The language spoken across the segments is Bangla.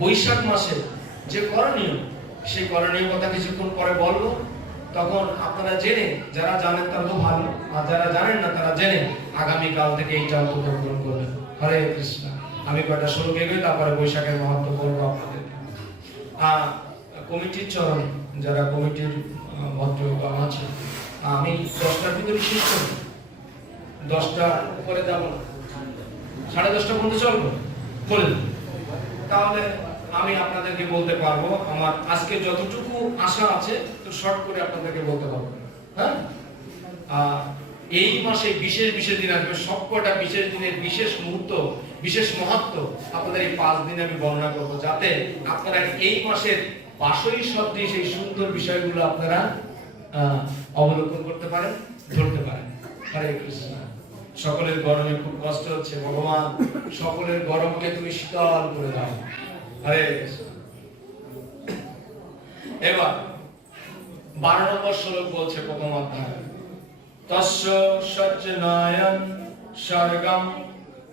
বৈশাখ মাসে যে করণীয়, সেই করণীয় কথা কিছুক্ষণ পরে বলবো। তখন আপনারা জেনে, যারা জানেন তারা তো ভালো, আর যারা জানেন না তারা জেনে আগামীকাল থেকে এইটা উপভোগ করবেন। হরে কৃষ্ণ। আমি কয়টা শ্লোক এগোই, তারপরে বৈশাখের মাহাত্ম্য বলবো আপনাদেরকে। কমিটির চরণ, যারা কমিটির ভদ্রগণ আছে, আমি 10টার ভিতরে শেষ করব, 10টার উপরে যাব না, 10:30 পর্যন্ত চলবো বলেন। তাহলে আমি আপনাদেরকে বলতে পারবো, আমার আজকে যতটুকু আশা আছে তো শর্ট করে আপনাদেরকে বলতে পারবো। হ্যাঁ, এই মাসে বিশেষ বিশেষ দিন আসবে, সবকটা বিশেষ দিনের বিশেষ মুহূর্ত, বিশেষ মাহাত্ম্য আপনাদের এই 5 দিনে আমি বর্ণনা করব, যাতে আপনারা এই মাসের বাসরী সদৃশ এই সুন্দর বিষয়গুলো আপনারা অবলোকন করতে পারেন, ধরতে পারেন। হরে কৃষ্ণ। সকলের গরমে খুব কষ্ট হচ্ছে, ভগবান সকলের গরমকে তুমি শীতল করে দাও। হরে কৃষ্ণ। এবার 12 নম্বর শ্লোক বলছে প্রথম অধ্যায়, তস্য সজ্জনায়ন স্বর্গম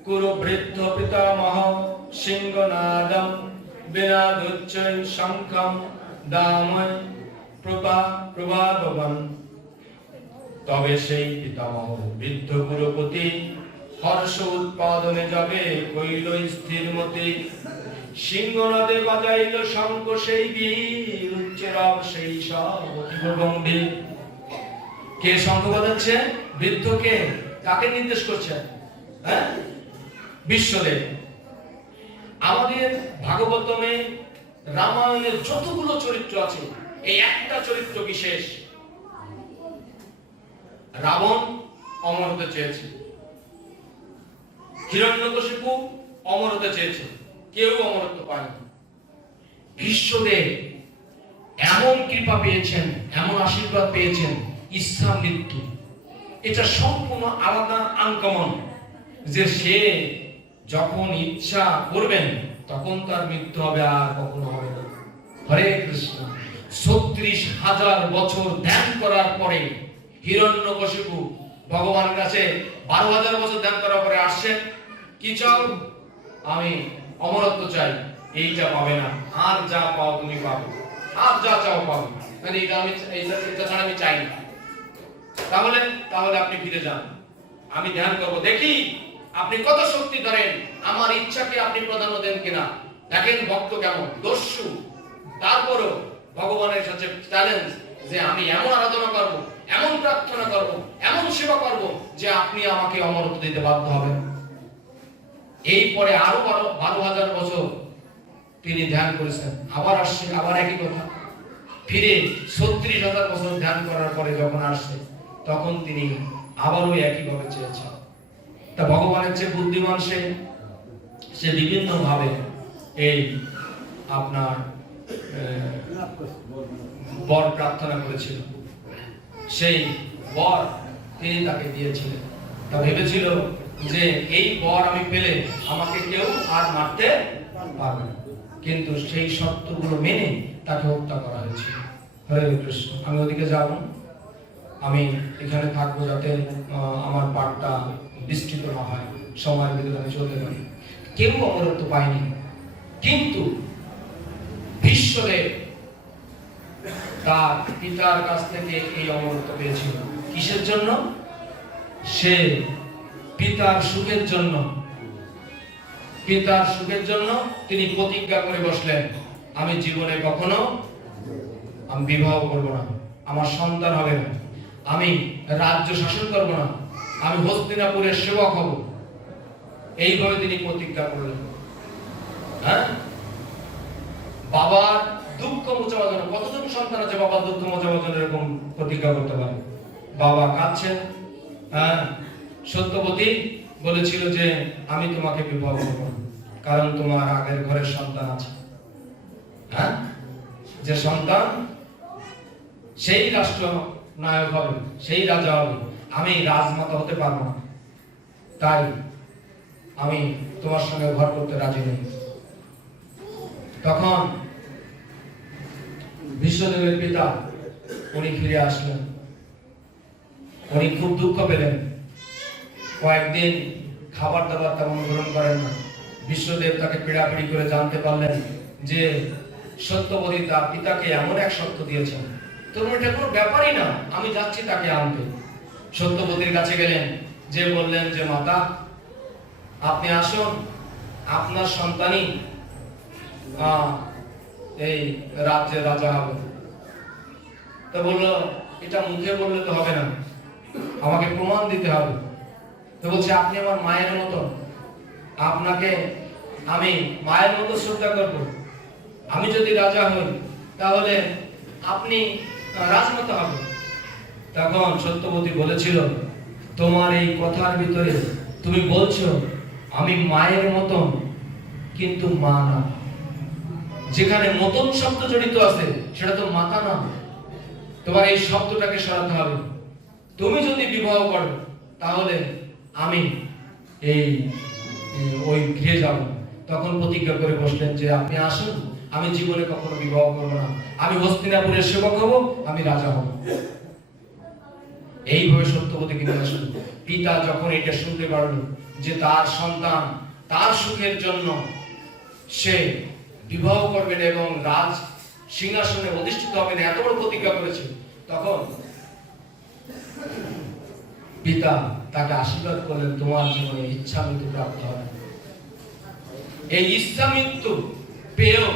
কুরু বৃদ্ধ পিতামহ সিংহনাদম বিনাদুচ্চৈ শঙ্খম দাময় প্রভাববন। তবে সেই পিতামহ বৃদ্ধ কুরুপতি হর্ষ উৎপাদনে যাবে কইল স্থির মতি। সিংহনাদে বাজাইল শঙ্খ সেই বীর, উচ্চরব সেই সব অতীব গম্ভীর। কে শঙ্খ বাজাচ্ছে? বৃদ্ধ। কে? কাকে নির্দেশ করছে? হ্যাঁ, বিশ্বদেব। আমাদের ভাগবতমে রামায়ণের যতগুলো চরিত্র আছে, এই একটা চরিত্র বিশেষ। রাবণ অমর হতে চেয়েছে, হিরণ্যকশিপু অমর হতে চেয়েছে, কেউ অমরত্ব পায়নি। বিশ্বদেব এমন কৃপা পেয়েছেন, এমন আশীর্বাদ পেয়েছেন, ইচ্ছা মৃত্যু এটা সম্পূর্ণ আলাদা, আনকমন, যে সে যখন ইচ্ছা করবেন তখন তার মৃত্যু হবে, আর কখনো হবে না। হরে কৃষ্ণ। 36,000 বছর ধ্যান করার পরে হিরণ্যকশিপু ভগবানের কাছে 12,000 বছর ধ্যান করার পরে আসছেন, কি চাও? আমি অমরত্ব চাই। এইটা পাবে না, আর যা পাও তুমি পাবে, আর যা চাও পাবে, মানে এটা আমি এটা ছাড়া আমি চাই না। তাহলে আপনি ফিরে যান, আমি ধ্যান করব, দেখি আপনি কত শক্তি ধরেন, আমার ইচ্ছাকে আপনি প্রাধান্য দেন কিনা। দেখেন ভক্ত কেমন দস্যু, তারপরও ভগবানের সাথে চ্যালেঞ্জ যে আমি এমন আরাধনা করব, এমন প্রার্থনা করব, এমন সেবা করব যে আপনি আমাকে অমরত্ব দিতে বাধ্য হবেন। এই পরে আরো 12,000 বছর তিনি ধ্যান করেছেন, আবার আসছে, আবার একই কথা। ফিরে 36,000 বছর ধ্যান করার পরে যখন আসছে, তখন তিনি আবারও একইভাবে চেয়েছেন। তা ভগবানের চেয়ে বুদ্ধিমান সে বিভিন্ন ভাবে এই আপনার বর প্রার্থনা করেছিল, সেই বর তিনি তাকে দিয়েছিলেন। তা ভেবেছিল যে এই বর আমি পেলে আমাকে কেউ আর মারতে পারবে না, কিন্তু সেই শর্তগুলো মেনে তাকে হত্যা করা হয়েছিল। হরে কৃষ্ণ। আমি ওদিকে যাব, আমি এখানে থাকবো যাতে আমার পাঠটা বিস্তৃত না হয়, সময়ের ভিতরে আমি চলতে পারি। কেউ অমরত্ব পায়নি, কিন্তু বিশ্বদেব তার পিতার কাছ থেকে এই অমরত্ব পেয়েছিল। কিসের জন্য? সে পিতার সুখের জন্য, পিতার সুখের জন্য তিনি প্রতিজ্ঞা করে বসলেন, আমি জীবনে কখনো আমি বিবাহ করব না, আমার সন্তান হবে না, আমি রাজ্য শাসন করব না, আমি হস্তিনাপুরের সেবক হব। এইভাবে তিনি প্রতিজ্ঞা করলেন। হ্যাঁ, বাবার দুঃখ মোচাবার জন্য, কতজন সন্তান আছে বাবার দুঃখ মোচাবার জন্য এরকম প্রতিজ্ঞা করতে পারে? বাবা কাঁদছেন। হ্যাঁ, সত্যবতী বলেছিল যে আমি তোমাকে বিবাহ করব না, কারণ তোমার আগের ঘরের সন্তান আছে। হ্যাঁ, যে সন্তান সেই রাষ্ট্র নায়ক হবে, সেই রাজা হবে, আমি রাজমাতা হতে পারবো না, তাই আমি তোমার সঙ্গে ঘর করতে রাজি নই। তখন বিশ্বদেবের পিতা উনি ফিরে আসলেন, উনি খুব দুঃখ পেলেন, কয়েকদিন খাবার দাবার তেমন গ্রহণ করেন না। বিশ্বদেব তাকে পীড়াপিড়ি করে জানতে পারলেন যে সত্যবতী তার পিতাকে এমন এক সত্য দিয়েছেন, তো এটা কোনো ব্যাপারই না, আমি যাচ্ছি তাকে আনতে। সত্যবতীর কাছে গেলেন, যে বললেন যে মাতা, আপনি আসুন, আপনার সন্তানই এই রাজ্যের রাজা হবে। তো বললো, এটা মুখে বললে তো হবে না, আমাকে প্রমাণ দিতে হবে। তো বলছে, আপনি আমার মায়ের মতো, আপনাকে আমি মায়ের মতো শ্রদ্ধা করব। আমি যদি রাজা হই তাহলে আপনি রাজমাতা হবেন। তখন সত্যবতী বলেছিল, তোমার এই কথার ভিতরে তুমি বলছো আমি মায়ের মতন, কিন্তু মা না। যেখানে মতন শব্দ জড়িত আছে সেটা তো মাতা না। তোমার এই শব্দটাকে সরাতে হবে। তুমি যদি বিবাহ করো তাহলে আমি এই ওই গৃহে যাব। তখন প্রতিজ্ঞা করে বসলেন যে আপনি আসুন, আমি জীবনে কখনো বিবাহ করব না, আমি হস্তিনাপুরের সেবক হব, আমি রাজা হব। এইভাবে সত্যবতী কিন্তু আসুন। পিতা যখন এটা শুনতে পারল যে তার সন্তান তার সুখের জন্য সে বিবাহ করবেন এবং রাজ সিংহাসনে অধিষ্ঠিত হবেন, এত বড় প্রতিজ্ঞা করেছে, তখন পিতা তাকে আশীর্বাদ করলেন, তোমার জীবনে ইচ্ছা মৃত্যু প্রাপ্ত হবে। এই ইচ্ছা মৃত্যু পেয়েও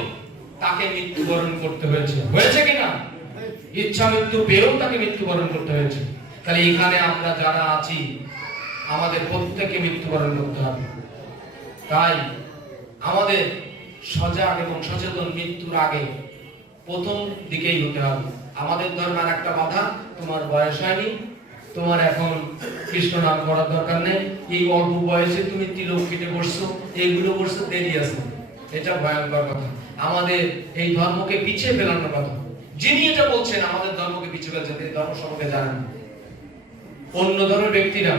তাকে মৃত্যুবরণ করতে হয়েছে, হয়েছে কিনা? ইচ্ছা মৃত্যু পেয়েও তাকে মৃত্যুবরণ করতে হয়েছে। তাহলে এখানে আমরা যারা আছি আমাদের প্রত্যেককে মৃত্যুবরণ করতে হবে। তাই আমাদের সজাগ এবং সচেতন মৃত্যুর আগে প্রথম দিকেই হতে হবে। আমাদের ধর্মের একটা বাধা, তোমার বয়স হয়নি, তোমার এখন কৃষ্ণ নাম করার দরকার নেই, এই অল্প বয়সে তুমি তিলক কেটে বসছো, এইগুলো বসছো, দেরি আছে। এটা ভয়ঙ্কর কথা, আমাদের এই ধর্মকে পিছিয়ে ফেলানোর কথা। যিনি এটা বলছেন আমাদের ধর্মকে পিছিয়ে ফেলছেন, তিনি ধর্ম সম্পর্কে জানেন না। অন্য ধর্মের ব্যক্তিরা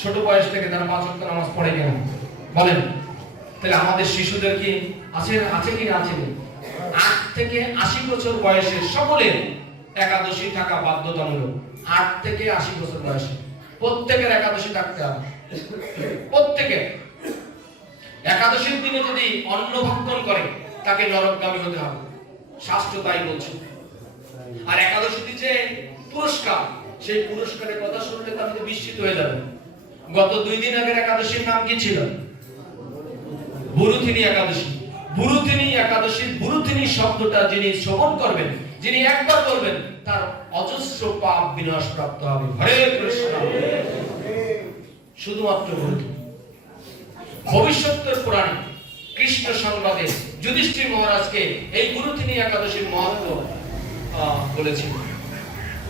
ছোট বয়স থেকে তারা 5 ওয়াক্ত নামাজ পড়ে কেন বলেন? তাহলে আমাদের শিশুদের কি আছে কি না? আছে। 8 থেকে 80 বছর বয়সে সকলের একাদশী থাকা বাধ্যতামূলক। 8 থেকে 80 বছর বয়সে প্রত্যেকের একাদশী থাকতে হবে। প্রত্যেকের একাদশীর দিনে যদি অন্ন ভক্ষণ করে তাকে নরকগামী হতে হবে, শাস্ত্র তাই বলছে। আর একাদশীতে যে পুরস্কার, সেই পুরস্কারের কথা শুনলে তো আপনি বিস্মিত হয়ে যাবেন। গত 2 দিন আগের একাদশীর নাম কি ছিল? বুরুথিনী একাদশী। বুরুথিনী একাদশী, বুরুথিনী শব্দটা যিনি শ্রবণ করবেন, যিনি একবার বলবেন, তার অজস্র পাপ বিনাশ প্রাপ্ত হবে। হরে কৃষ্ণ। শুধুমাত্র বুরুথিনী। ভবিষ্যতের পুরাণে কৃষ্ণ সংবাদে যুধিষ্ঠির মহারাজকে এই বুরুথিনী একাদশীর মাহাত্ম্য বলেছেন।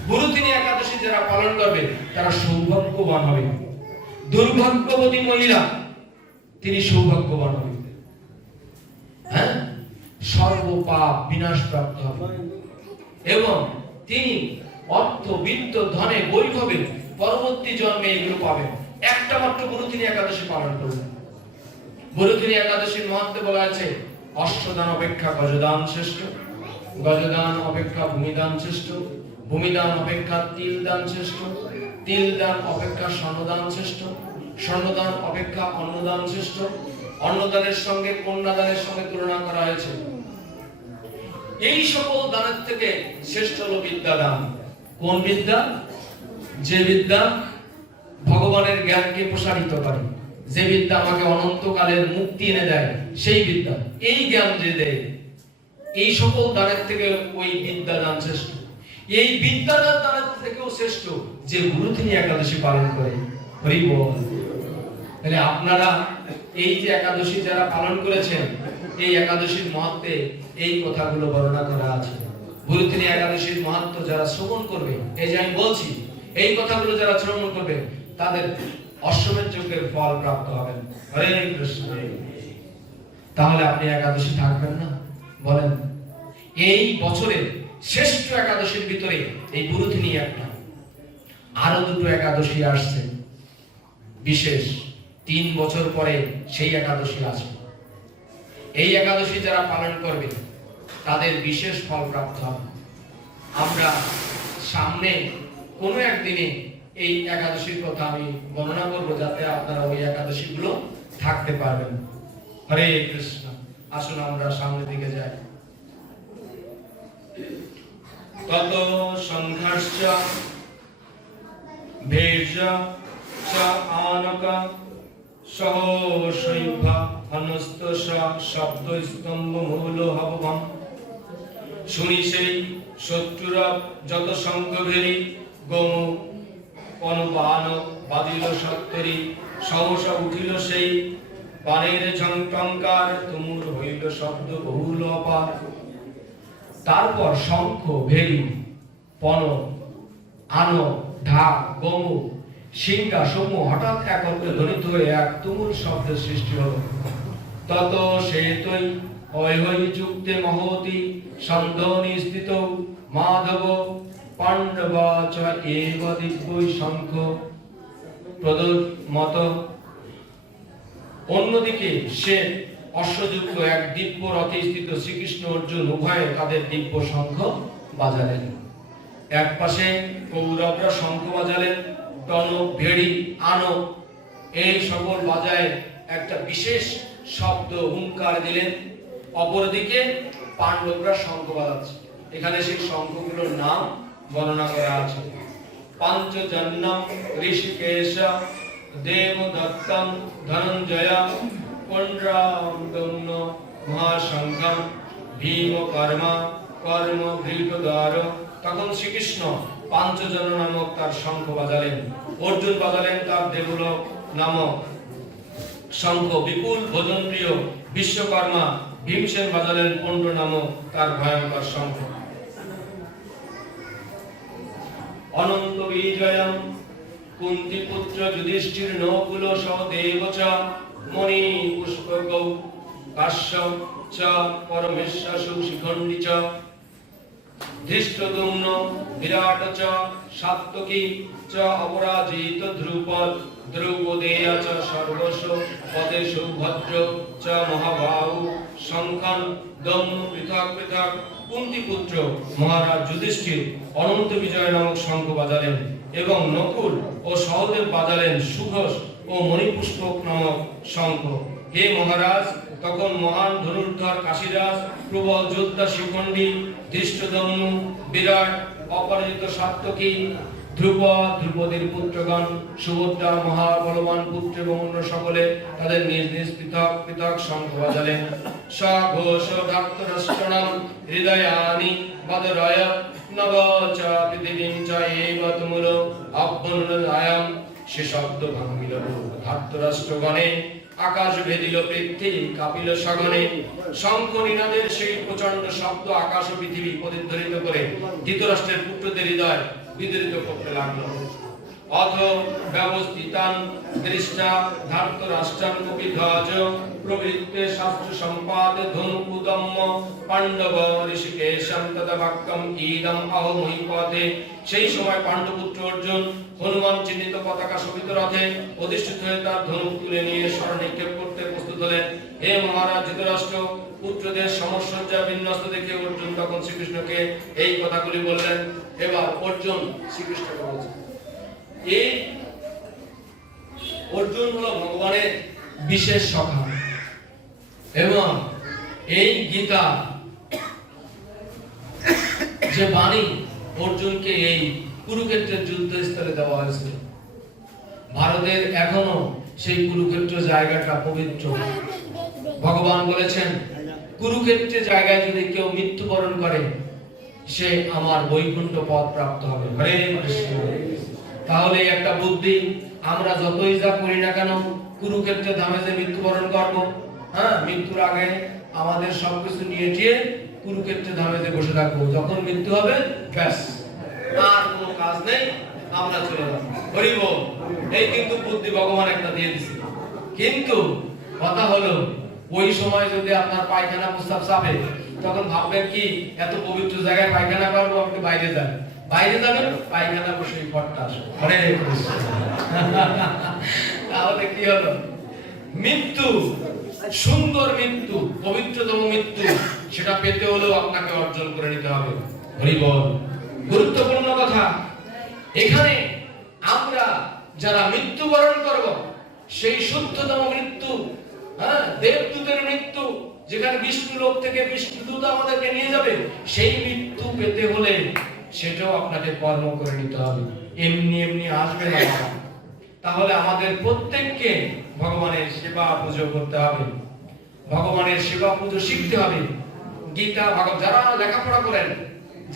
বুরুথিনী একাদশী যারা পালন করবে তারা সৌভাগ্যবান হবে। দুর্ভাগ্যবতী মহিলা তিনি সৌভাগ্যবান হবে। হ্যাঁ, সর্ব পাপ বিনাশ প্রাপ্ত হবে এবং তিনি অর্থ, বিত্ত, ধনে, বৈভবে পরবর্তী জন্মে এগুলো পাবেন একটা মাত্র বুরুথিনী একাদশী পালন করবেন। বুরুথিনী একাদশীর মহাত্ম্যে বলা আছে, অশ্বদান অপেক্ষা গজদান শ্রেষ্ঠ, গজদান অপেক্ষা ভূমিদান শ্রেষ্ঠ, ভূমিদান অপেক্ষা তিলদান শ্রেষ্ঠ, তিলদান অপেক্ষা স্বর্ণদান শ্রেষ্ঠ, স্বর্ণদান অপেক্ষা অন্নদান শ্রেষ্ঠ, অন্নদানের সঙ্গে কন্যাদানের সঙ্গে তুলনা করা হয়েছে। এই সকল দানের থেকে শ্রেষ্ঠ হলো বিদ্যাদান। কোন বিদ্যা? যে বিদ্যা ভগবানের জ্ঞানকে প্রসারিত করে, যে বিদ্যা আমাকে অনন্তকালের মুক্তি এনে দেয়, সেই বিদ্যা। এই জ্ঞান যে দেয়, এই সকল দানের থেকে ওই বিদ্যাদান শ্রেষ্ঠ। এই বিদ্যাদান দানের থেকেও শ্রেষ্ঠ যে বুরুথিনী একাদশী পালন করে। হরি বল। তাহলে আপনারা এই যে একাদশী যারা পালন করেছেন, এই একাদশীর মহত্বে এই কথাগুলো বর্ণনা করা আছে। বুরুথিনী একাদশীর মাহাত্ম্য যারা শ্রবণ করবে, এই যে আমি বলছি, এই কথাগুলো যারা শ্রবণ করবে তাদের অশ্বমেধ যজ্ঞের ফল প্রাপ্ত হবেন। হরে কৃষ্ণ। তাহলে আপনি একাদশী থাকবেন না? বলেন। এই বছরের শ্রেষ্ঠ একাদশীর ভিতরে এই বুরুথিনী একটা। আরো 2টো একাদশী আসছে বিশেষ, 3 বছর পরে সেই একাদশী আসবে। এই একাদশী যারা পালন করবে তাদের বিশেষ ফল প্রাপ্ত হবে। আমরা সামনে কোনো একদিনে এই একাদশীর কথা আমি বর্ণনা করবো, যাতে আপনারা ওই একাদশী গুলো থাকতে পারবেন। হরে কৃষ্ণ। আসুন আমরা সামনের দিকে যাই। তত সংঘর্ষ ভেষ চ আনক সহসৈভা হনস্ত শব্দ স্তম্ভ মূল হবম। শুনি সেই শত্রুরা যত শঙ্খ ভেরি গম পনপান বাদিল সত্তরি, সহসা উঠিল সেই বাণের ঝংটঙ্কার, তুমুল হইল শব্দ বহুল অপার। তারপর শঙ্খ ভেরি পন আন ঢাক গম সিংহা সমূহ হঠাৎ একত্রে ধ্বনিত হয়ে এক তুমুল শব্দের সৃষ্টি হলো। তত শ্বেতৈ অহৈ যুক্তে মহতি সন্দনি স্থিত মাধব পাণ্ডবা চ এব দিব্যৈ শঙ্খ প্রদমত। অন্যদিকে সে অশ্বযুক্ত এক দিব্য রথে স্থিত শ্রীকৃষ্ণ অর্জুন উভয়ে তাদের দিব্য শঙ্খ বাজালেন। এক পাশে কৌরবরা শঙ্খ বাজালেন, টন ভেড়ি আনো এই সকল বাজায় একটা বিশেষ শব্দ হুঙ্কার দিলেন। অপরদিকে পাণ্ডবরা শঙ্খ বাজাচ্ছে। এখানে সেই শঙ্খগুলোর নাম বর্ণনা করা আছে। পাঞ্চজন্যম ঋষিকেশ দেবদত্তম ধনঞ্জয় পুণ্ড্রাম দম্ন মহাশঙ্খম ভীম কর্মা কর্ম ভৃগদ্বার। তখন শ্রীকৃষ্ণ পাঞ্চজন নামক তার শঙ্খ বাজালেন, অর্জুন বাজালেন তার দেবলোক নামক শঙ্খ, বিপুল ভোজনপ্রিয় বিশ্বকর্মা ভীমসেন বাজালেন পুণ্ড নামক তার ভয়ঙ্কর শঙ্খ। অনন্ত বিজয়ম কুন্তি পুত্র যুধিষ্ঠির নকুল সহদেব চ মণি পুষ্পকৌ কাশ্যপ চ পরমেশ্বর শিখণ্ডী চ ধৃষ্টদ্যুম্ন বিরাট চ সাত্যকী চ অপরাজিত ধ্রুপদ দ্রৌপদেয় চ সর্বস্ব পদে সুভদ্র চ মহাবাহু শঙ্খন দম্ন পৃথক পৃথক। কুন্তি পুত্র মহারাজ যুধিষ্ঠির অনন্ত বিজয় নামক শঙ্খ বাজালেন এবং নকুল ও সহদেব বাজালেন সুঘোষ ও মণিপুষ্পক নামক শঙ্খ। হে মহারাজ, তখন মহান ধনুর্ধর কাশীরাজ, প্রবল যোদ্ধা শিখণ্ডী, ধৃষ্টদ্যুম্ন, বিরাট, অপরাজিত সাত্যকী, ধ্রুপদ, ধ্রুপদীর পুত্রগণ, সুভদ্রা, মহাবলবান পুত্র এবং অন্য সকলে তাদের নিজ নিজ পৃথক পৃথক শঙ্খ বাজালেন। সঘোষ ডাক্তরষ্ট্রণম হৃদয়ানি বদরয় নব চ পৃথিবীং চ এব তুমুল অভ্যনুদায়ম। সে শব্দ ভাঙ্গিল ধার্তরাষ্ট্রগণে, আকাশ ভেদিল পৃথ্বী কাঁপিল সগণে। শঙ্খ নিনাদের সেই প্রচন্ড শব্দ আকাশ ও পৃথিবী প্রতিধ্বনিত করে ধৃতরাষ্ট্রের পুত্রদের হৃদয় বিদরিত করতে লাগলো। অথ ব্যবস্থিতান দৃষ্টা ধার্তরাষ্ট্রান কপিধ্বজ প্রবৃত্তে শাস্ত্র সম্পাদে ধনুকুদম্য পাণ্ডব ঋষিকেশম তদা বাক্যম ইদম অহমহি পথে। সেই সময় পাণ্ডপুত্র অর্জুন হনুমান চিহ্নিত পতাকা শোভিত রথে অধিষ্ঠিত হয়ে তার ধনুক তুলে নিয়ে স্বর্ণ নিক্ষেপ করতে প্রস্তুত হলেন। হে মহারাজ ধৃতরাষ্ট্র, পুত্রদের সমসজ্জা বিন্যস্ত দেখে অর্জুন তখন শ্রীকৃষ্ণকে এই কথাগুলি বললেন। এবার অর্জুন শ্রীকৃষ্ণকে বলছেন, এই অর্জুন হলো ভগবানের বিশেষ সখা এবং এই গীতা যে বাণী অর্জুনকে এই কুরুক্ষেত্রের যুদ্ধস্থলে দেওয়া হয়েছিল। ভারতের এখনো সেই কুরুক্ষেত্র জায়গাটা পবিত্র। ভগবান বলেছেন, কুরুক্ষেত্রের জায়গায় যদি কেউ মৃত্যুবরণ করে সে আমার বৈকুণ্ঠ পদ প্রাপ্ত হবে। হরে কৃষ্ণ। তাহলে একটা বুদ্ধি, আমরা যতই যা করি না কেন কুরুক্ষেত্রে ধামে যে মৃত্যুবরণ করবো, মৃত্যুর আগে আমাদের সবকিছু নিয়ে টিয়ে কুরুক্ষেত্রে ধামে যে বসে থাকবো, যখন মৃত্যু হবে ব্যাস আর কোনো কাজ নেই, আমরা চলে যাবো। হরি বল। এই কিন্তু বুদ্ধি ভগবান একটা দিয়ে দিছে। কিন্তু কথা হলো, ওই সময় যদি আপনার পায়খানা প্রস্তাব চাপে, তখন ভাববেন কি এত পবিত্র জায়গায় পায়খানা করবো, আপনি বাইরে যান। বাইরে যাবেন, পায়খানা বসে ফটটা আসবে। হরে কৃষ্ণ। তাহলে কি হলো? মৃত্যু, সুন্দর মৃত্যু, পবিত্রতম মৃত্যু, সেটা পেতে হলেও আপনাকে অর্জন করে নিতে হবে। হরি বল। গুরুত্বপূর্ণ কথা, এখানে আমরা যারা মৃত্যুবরণ করব, সেই শুদ্ধতম মৃত্যু, দেবদূতের মৃত্যু, যেখানে বিষ্ণু লোক থেকে বিষ্ণুদূত আমাদেরকে নিয়ে যাবে, সেই মৃত্যু পেতে হলে সেটাও আপনাকে কর্ম করে নিতে হবে, এমনি এমনি আসবে না। তাহলে আমাদের প্রত্যেককে ভগবানের সেবা পুজো করতে হবে, ভগবানের সেবা পুজো শিখতে হবে। গীতা ভাগবত যারা লেখাপড়া করেন,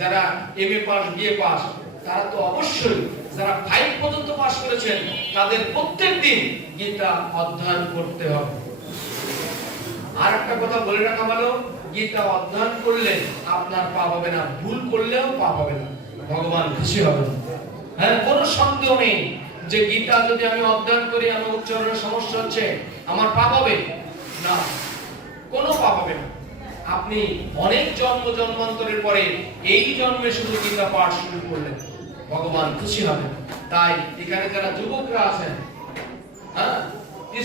যারা এমএ পাস বিএ পাস, তারা তো অবশ্যই, যারা 5 পর্যন্ত পাস করেছেন তাদের প্রত্যেকদিন গীতা অধ্যয়ন করতে হবে। আর একটা কথা বলে রাখা ভালো, গীতা অধ্যয়ন করলে আপনার পাপ হবে না, ভুল করলেও পাপ হবে না, ভগবান খুশি হবেন। হ্যাঁ, কোনো সন্দেহ নেই যে গীতা যদি আমি অধ্যয়ন করি, আমার উচ্চারণের সমস্যা হচ্ছে, আমার পাপ হবে না, কোনো পাপ হবে না। আপনি অনেক জন্ম জন্মান্তরের পরে এই জন্মে শুধু গীতা পাঠ শুরু করলেন, ভগবান খুশি হবেন। তাই এখানে যারা যুবকরা আছেন, হ্যাঁ,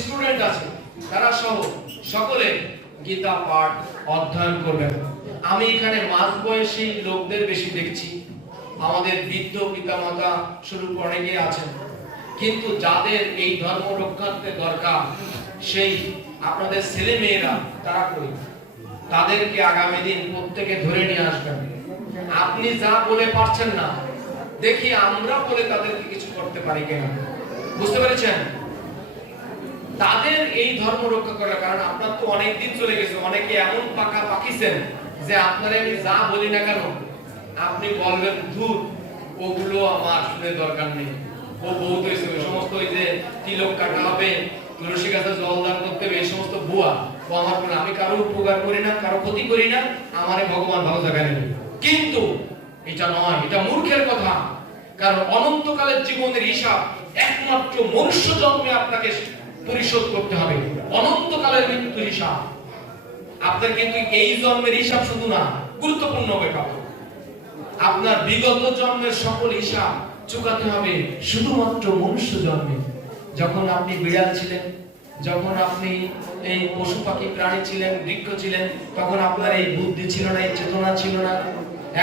স্টুডেন্ট আছে, তারা সহ সকলে গীতা পাঠ অধ্যয়ন করবেন। আমি এখানে মাঝবয়সী লোকদের বেশি দেখছি, আমাদের বৃদ্ধ পিতামাতা শুরু করে গিয়ে আছেন, কিন্তু যাদের এই ধর্ম রক্ষার্থে দরকার, সেই আপনাদের ছেলে মেয়েরা তারা কই, তাদেরকে আগামী দিন প্রত্যেকে ধরে নিয়ে আসবেন। আপনি যা বলে পারছেন না, দেখি আমরা বলে তাদেরকে কিছু করতে পারি কিনা, বুঝতে পেরেছেন? তাদের এই ধর্ম রক্ষা করার কারণ আপনার তো অনেক দিন চলে গেছে, অনেকে এমন পাকা পাকিছেন যে আপনারা আমি যা বলি না কেন আপনি বলবেন ধুর, ওগুলো আমার শুনে দরকার নেই, ও বহুত হয়েছে, ওই সমস্ত ওই যে তিলক কাটা হবে, তুলসী গাছে জল দান করতে হবে, এই সমস্ত ভুয়া, ও আমার কোনো, আমি কারো উপকার করি না, কারো ক্ষতি করি না, আমারে ভগবান ভালো জায়গায় নেবে। কিন্তু এটা নয়, এটা মূর্খের কথা। কারণ অনন্তকালের জীবনের হিসাব একমাত্র মনুষ্য জন্মে আপনাকে পরিশোধ করতে হবে, অনন্তকালের মৃত্যুর হিসাব। আপনার কিন্তু এই জন্মের হিসাব শুধু না, গুরুত্বপূর্ণ ব্যাপার। আপনার বিগত জন্মের সকল হিসাব চুকাতে হবে শুধুমাত্র মনুষ্য জন্মে। যখন আপনি বিড়াল ছিলেন, যখন আপনি এই পশু পাখি প্রাণী ছিলেন, বৃক্ষ ছিলেন, তখন আপনার এই বুদ্ধি ছিল না, এই চেতনা ছিল না।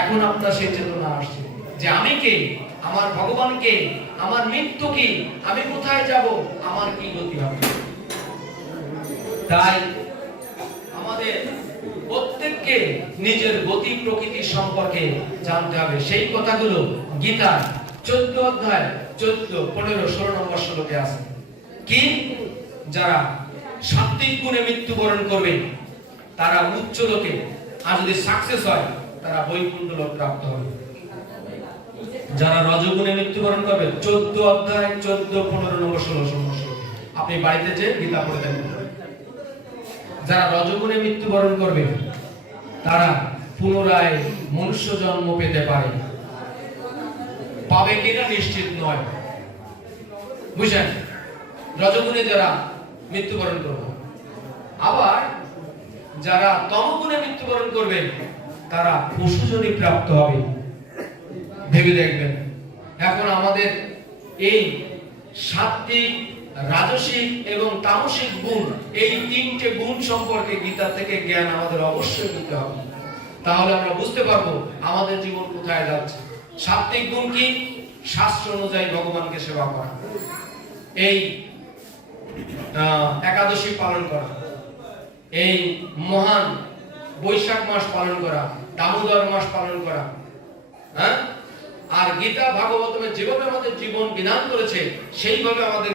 এখন আপনার সেই চেতনা আসছে যে আমি কে, আমার ভগবান কে, আমার মৃত্যু কি, আমি কোথায় যাব, আমার কি গতি হবে। তাই আমাদের প্রত্যেককে নিজের গতি প্রকৃতি সম্পর্কে জানতে হবে। সেই কথাগুলো গীতার 14 অধ্যায় 14, 15, 16 নম্বর শ্লোকে আছে। কি, যারা সাত্বিক গুণে মৃত্যুবরণ করবে তারা উচ্চ লোকে, আর যদি সাকসেস হয় তারা বৈকুণ্ঠ লোক প্রাপ্ত হবে। যারা রজগুণে মৃত্যুবরণ করবে 14 অধ্যায় 14, 15, 16 নম্বর শ্লোক, আপনি বাড়িতে যে গীতা পড়ে দেখবেন। যারা রজগুণে মৃত্যুবরণ করবে তারা পুনরায় মনুষ্য জন্ম পেতে পারে, পাবে কিনা নিশ্চিত নয়, বুঝলেন? রজগুণে যারা মৃত্যুবরণ করবে, আবার যারা তমগুণে মৃত্যুবরণ করবে তারা পশুজনি প্রাপ্ত হবে। ভেবে দেখবেন, এখন আমাদের এই সাত্বিক, রাজসিক এবং তামসিক গুণ, এই 3টে গুণ সম্পর্কে গীতা থেকে জ্ঞান আমাদের অবশ্যই দিতে হবে। তাহলে আমরা বুঝতে পারবো আমাদের জীবন কোথায় যাচ্ছে। সাত্বিক গুণ কি? শাস্ত্র অনুযায়ী ভগবানকে সেবা করা, এই একাদশী পালন করা, এই মহান বৈশাখ মাস পালন করা, দামোদর মাস পালন করা, হ্যাঁ, আর গীতা ভাগবতমে যেভাবে আমাদের জীবন বিধান করেছে সেইভাবে আমাদের